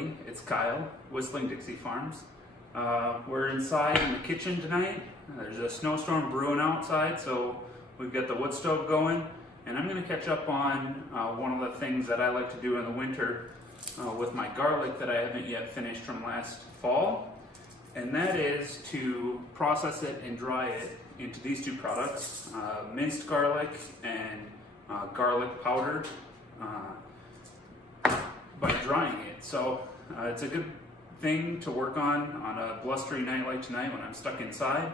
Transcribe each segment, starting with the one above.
everybody. It's Kyle, Whistling Dixie Farms. We're inside in the kitchen tonight. There's a snowstorm brewing outside, so we've got the wood stove going. And I'm going to catch up on one of the things that I like to do in the winter with my garlic that I haven't yet finished from last fall. And that is to process it and dry it into these two products, minced garlic and garlic powder, by drying it. So it's a good thing to work on a blustery night like tonight when I'm stuck inside.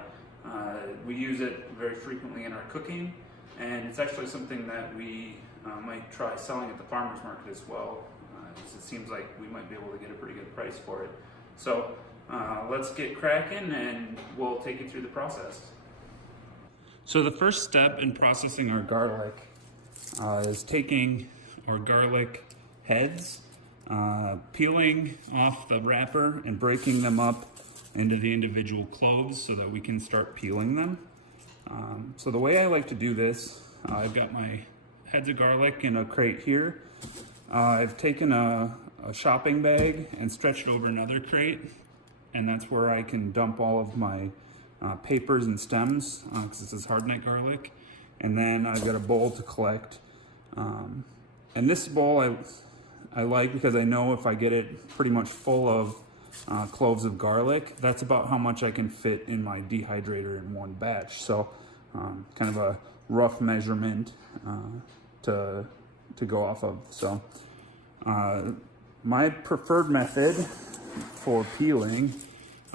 We use it very frequently in our cooking, and it's actually something that we might try selling at the farmer's market as well, because it seems like we might be able to get a pretty good price for it. So let's get cracking and we'll take you through the process. So the first step in processing our garlic is taking our garlic heads, peeling off the wrapper and breaking them up into the individual cloves so that we can start peeling them. So the way I like to do this, I've got my heads of garlic in a crate here. I've taken a shopping bag and stretched over another crate, and that's where I can dump all of my papers and stems, because this is hardneck garlic. And then I've got a bowl to collect. And this bowl I like because I know if I get it pretty much full of cloves of garlic, that's about how much I can fit in my dehydrator in one batch. So kind of a rough measurement to go off of. So my preferred method for peeling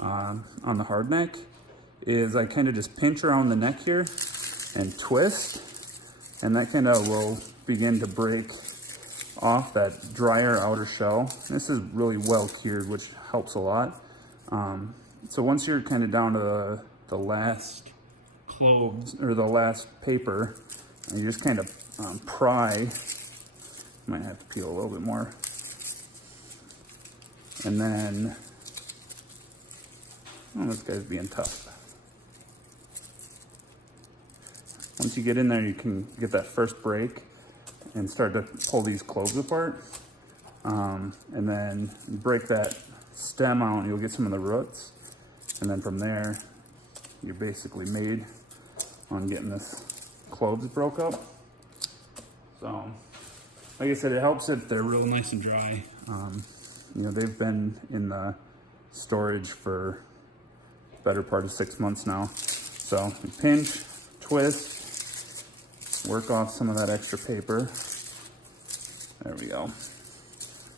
on the hardneck is I kind of just pinch around the neck here and twist, and that kind of will begin to break off that drier outer shell. This is really well cured, which helps a lot. So once you're kind of down to the last cloves or the last paper, you just kind of pry. Might have to peel a little bit more. And then, oh, this guy's being tough. Once you get in there, you can get that first break and start to pull these cloves apart. And then break that stem out, and you'll get some of the roots. And then from there, you're basically made on getting this cloves broke up. So, like I said, it helps if they're real nice and dry. You know, they've been in the storage for the better part of 6 months now. So you pinch, twist, work off some of that extra paper. There we go.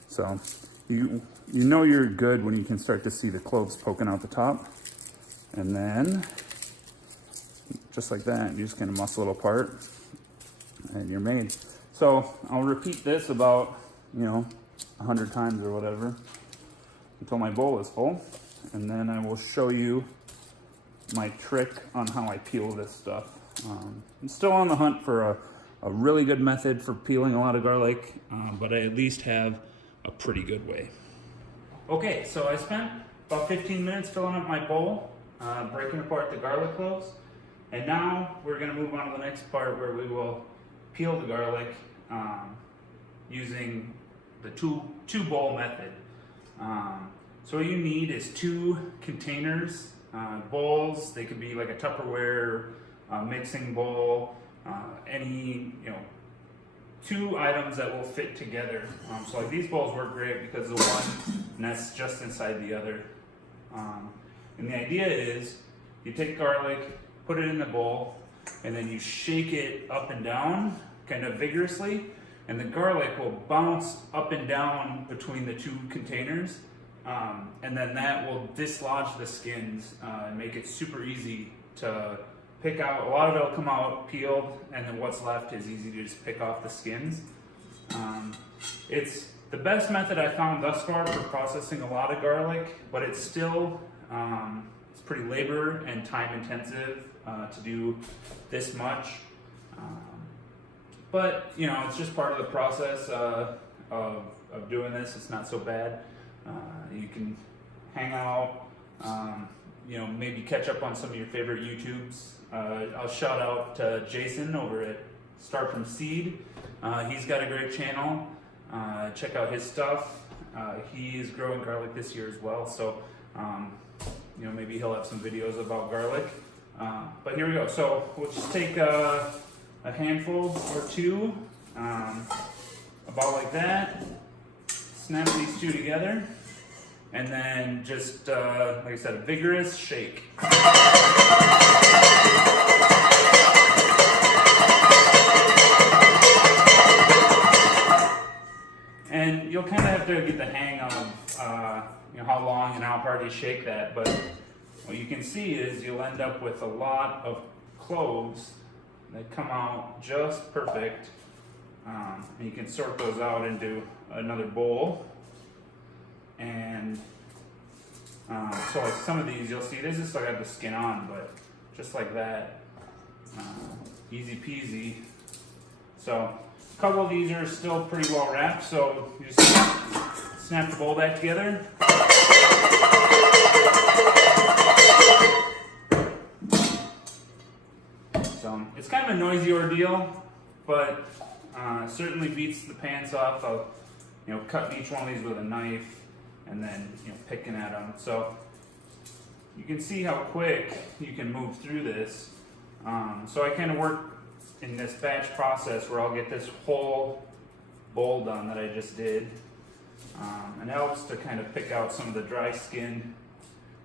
So you know you're good when you can start to see the cloves poking out the top. And then, just like that, you just kind of muscle it apart and you're made. So I'll repeat this about, 100 times or whatever until my bowl is full. And then I will show you my trick on how I peel this stuff. I'm still on the hunt for a really good method for peeling a lot of garlic, but I at least have a pretty good way. Okay, so I spent about 15 minutes filling up my bowl, breaking apart the garlic cloves, and now we're going to move on to the next part where we will peel the garlic using the two bowl method. So what you need is 2 containers, bowls. They could be like a Tupperware mixing bowl, any 2 items that will fit together. So like these bowls work great because the one nests just inside the other. And the idea is you take garlic, put it in the bowl, and then you shake it up and down kind of vigorously, and the garlic will bounce up and down between the 2 containers, and then that will dislodge the skins and make it super easy to pick out. A lot of it will come out peeled, and then what's left is easy to just pick off the skins. It's the best method I found thus far for processing a lot of garlic, but it's still it's pretty labor and time intensive to do this much. But it's just part of the process of doing this. It's not so bad. You can hang out, maybe catch up on some of your favorite YouTubes. I'll shout out to Jason over at Start From Seed. He's got a great channel. Check out his stuff. He is growing garlic this year as well, so you know, maybe he'll have some videos about garlic. But here we go. So we'll just take a handful or two, about like that. Snap these two together, and then just, like I said, a vigorous shake. And you'll kind of have to get the hang of you know, how long and how hard you shake that, but what you can see is you'll end up with a lot of cloves that come out just perfect. And you can sort those out into another bowl. And so like some of these you'll see, this is still got the skin on, but just like that, easy peasy. So a couple of these are still pretty well wrapped, so you just snap the bowl back together. So it's kind of a noisy ordeal, but certainly beats the pants off of, you know, cutting each one of these with a knife and then, you know, picking at them. So you can see how quick you can move through this. So I kind of work in this batch process where I'll get this whole bowl done that I just did. And it helps to kind of pick out some of the dry skin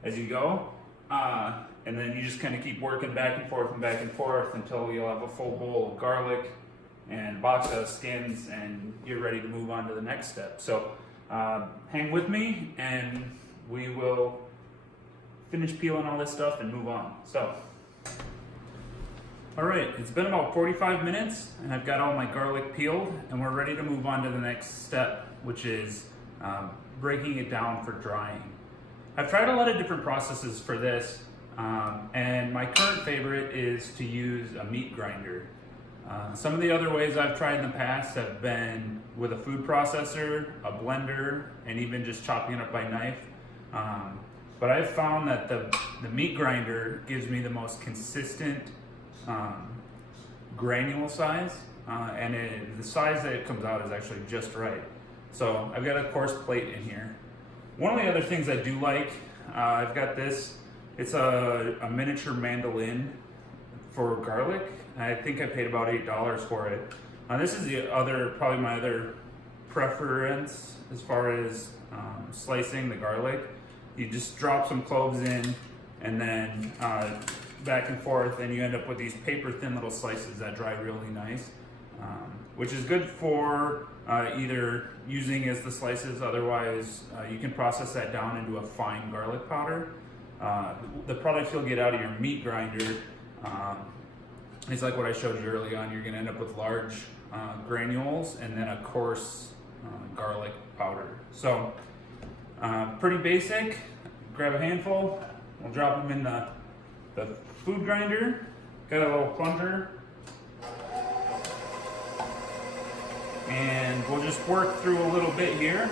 as you go. And then you just kind of keep working back and forth until you'll have a full bowl of garlic and a box of skins, and you're ready to move on to the next step. So hang with me and we will finish peeling all this stuff and move on. So, all right, it's been about 45 minutes and I've got all my garlic peeled, and we're ready to move on to the next step, which is breaking it down for drying. I've tried a lot of different processes for this, and my current favorite is to use a meat grinder. Some of the other ways I've tried in the past have been with a food processor, a blender, and even just chopping it up by knife. But I've found that the meat grinder gives me the most consistent granule size, and the size that it comes out is actually just right. So I've got a coarse plate in here. One of the other things I do like, I've got this, it's a miniature mandolin for garlic. I think I paid about $8 for it. This is probably my other preference as far as slicing the garlic. You just drop some cloves in and then back and forth, and you end up with these paper thin little slices that dry really nice, which is good for either using as the slices. Otherwise, you can process that down into a fine garlic powder. The product you'll get out of your meat grinder is like what I showed you early on. You're going to end up with large granules and then a coarse garlic powder. So pretty basic. Grab a handful. We'll drop them in the food grinder. Got a little plunger. And we'll just work through a little bit here.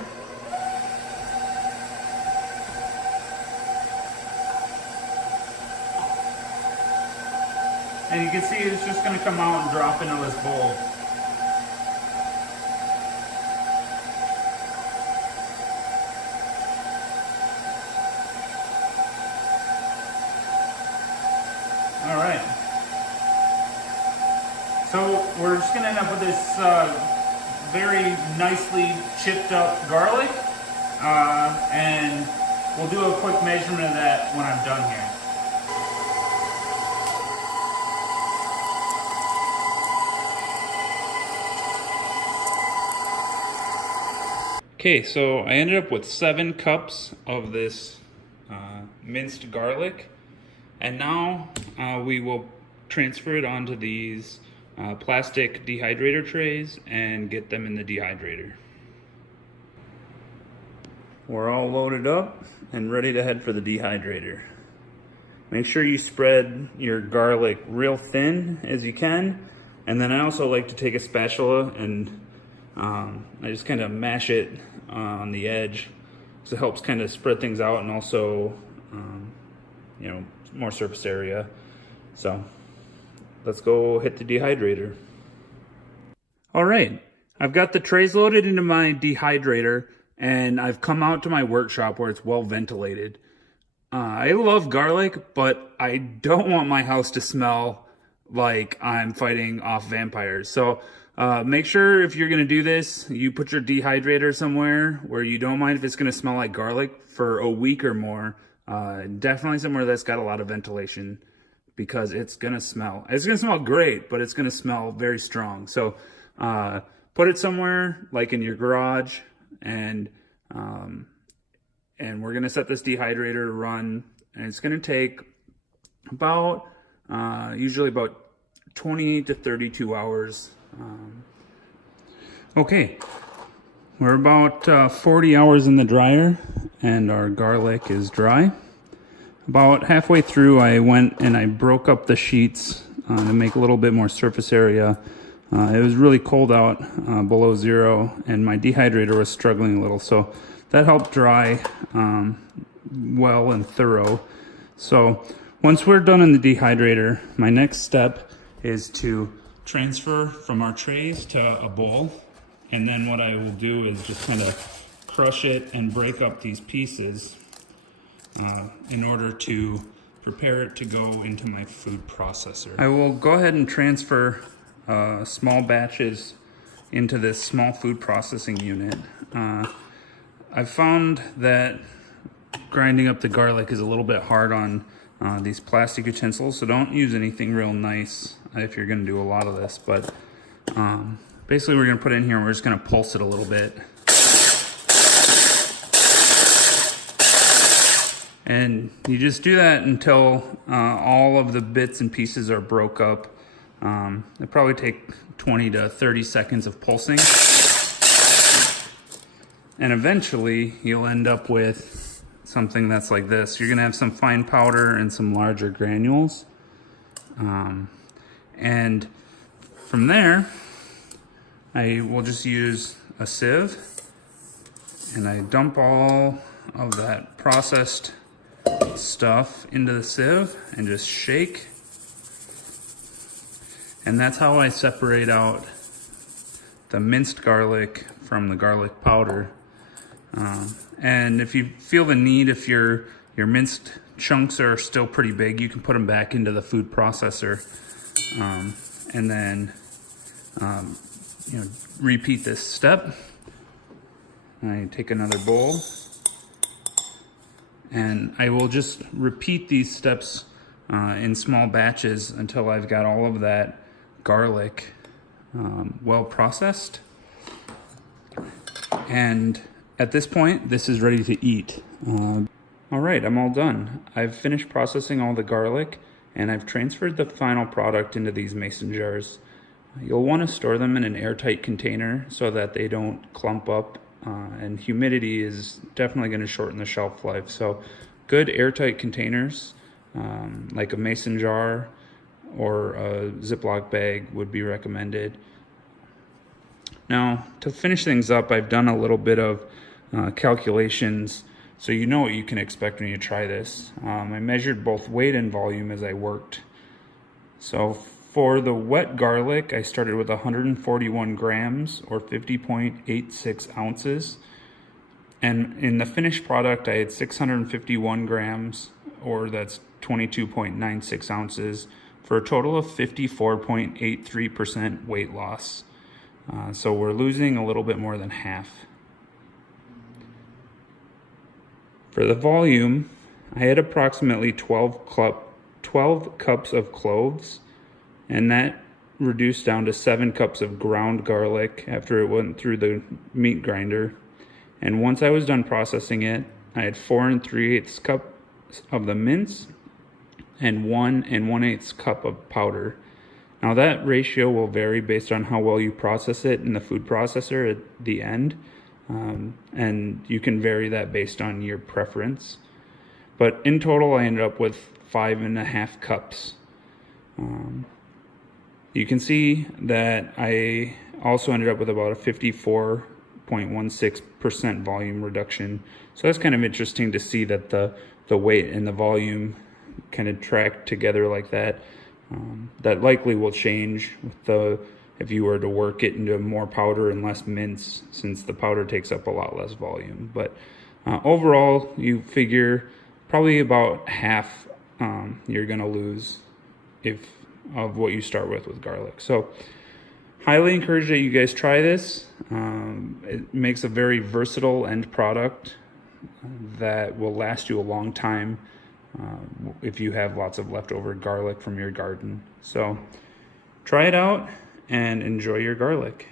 And you can see it's just going to come out and drop into this bowl. All right. So we're just going to end up with this very nicely chipped up garlic. And we'll do a quick measurement of that when I'm done here. Okay, so I ended up with 7 cups of this minced garlic, and now we will transfer it onto these plastic dehydrator trays and get them in the dehydrator. We're all loaded up and ready to head for the dehydrator. Make sure you spread your garlic real thin as you can, and then I also like to take a spatula and I just kind of mash it on the edge, so it helps kind of spread things out and also, you know, more surface area. So let's go hit the dehydrator. All right, I've got the trays loaded into my dehydrator. and I've come out to my workshop where it's well ventilated. I love garlic, but I don't want my house to smell like I'm fighting off vampires. So make sure if you're gonna do this, you put your dehydrator somewhere where you don't mind if it's gonna smell like garlic for a week or more. Definitely somewhere that's got a lot of ventilation, because it's gonna smell great, but it's gonna smell very strong. So put it somewhere like in your garage, and we're gonna set this dehydrator to run, and it's gonna take about usually about 20 to 32 hours. Okay, we're about 40 hours in the dryer, and our garlic is dry. About halfway through, I went and I broke up the sheets to make a little bit more surface area. It was really cold out, below zero, and my dehydrator was struggling a little, so that helped dry well and thorough. So once we're done in the dehydrator, my next step is to transfer from our trays to a bowl. And then what I will do is just kind of crush it and break up these pieces in order to prepare it to go into my food processor. I will go ahead and transfer small batches into this small food processing unit. I've found that grinding up the garlic is a little bit hard on these plastic utensils, so don't use anything real nice if you're going to do a lot of this. But basically we're going to put it in here and we're just going to pulse it a little bit. And you just do that until all of the bits and pieces are broke up. It'll probably take 20 to 30 seconds of pulsing. And eventually you'll end up with something that's like this. You're gonna have some fine powder and some larger granules. And from there, I will just use a sieve, and I dump all of that processed stuff into the sieve and just shake. And that's how I separate out the minced garlic from the garlic powder. And if you feel the need, if your minced chunks are still pretty big, you can put them back into the food processor, and then repeat this step. I take another bowl, and I will just repeat these steps in small batches until I've got all of that garlic well processed. And at this point, this is ready to eat. All right, I'm all done. I've finished processing all the garlic, and I've transferred the final product into these mason jars. You'll want to store them in an airtight container so that they don't clump up, and humidity is definitely going to shorten the shelf life. So good airtight containers, like a mason jar or a Ziploc bag, would be recommended. Now, to finish things up, I've done a little bit of calculations so you know what you can expect when you try this. I measured both weight and volume as I worked. So for the wet garlic, I started with 141 grams or 50.86 ounces. And in the finished product, I had 651 grams, or that's 22.96 ounces, for a total of 54.83% weight loss. So we're losing a little bit more than half. For the volume, I had approximately 12 cups of cloves, and that reduced down to 7 cups of ground garlic after it went through the meat grinder. And once I was done processing it, I had 4 3/8 cups of the mince and 1 1/8 cup of powder. Now that ratio will vary based on how well you process it in the food processor at the end. And you can vary that based on your preference. But in total, I ended up with 5.5 cups. You can see that I also ended up with about a 54.16% volume reduction. So that's kind of interesting to see that the weight and the volume kind of track together like that. That likely will change with the if you were to work it into more powder and less mince, since the powder takes up a lot less volume. But overall, you figure probably about half you're gonna lose of what you start with garlic. So highly encourage that you guys try this. It makes a very versatile end product that will last you a long time if you have lots of leftover garlic from your garden. So try it out and enjoy your garlic.